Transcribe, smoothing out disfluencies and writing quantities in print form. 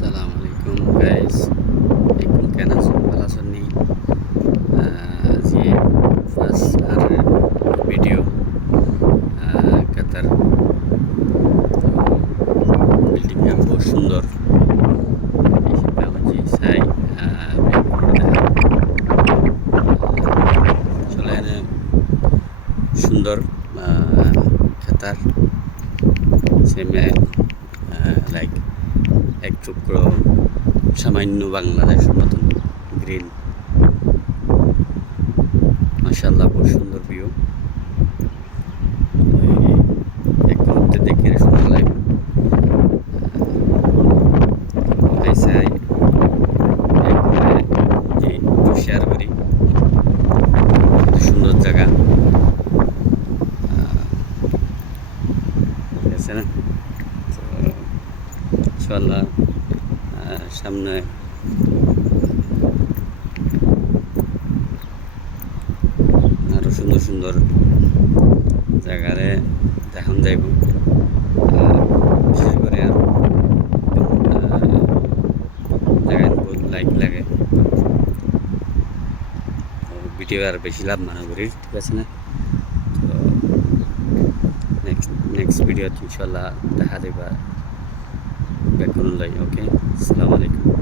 আসসালামু আলাইকুম গাইস, এখন কেন আছেন? ভালো আছেন নি? যে ফার্স্ট আর ভিডিও কাতার বিল্ডিং বহুত সুন্দর। যে চাই আসলে সুন্দর কাতার সেমে লাইক এক টুকরো সামান্য বাংলাদেশের মতন গ্রিন। মাশাআল্লাহ, খুব সুন্দর ভিউ। এক মুহূর্তে দেখে সুন্দর লাগবে। চাই একটু শেয়ার করি, সুন্দর জায়গা ঠিক আছে না? তো ইনশাআল্লাহ সামনে আরো সুন্দর সুন্দর জায়গারে দেখান যাইব। বিশেষ করে জায়গায় বহুত লাইক লাগে, ভিডিও আর বেশি লাভ মনে করি, ঠিক আছে না? তো নেক্সট ভিডিও ইনশাল্লাহ দেখা দেবা ব্যাক করুন লাই। ওকে, আসসালামু আলাইকুম।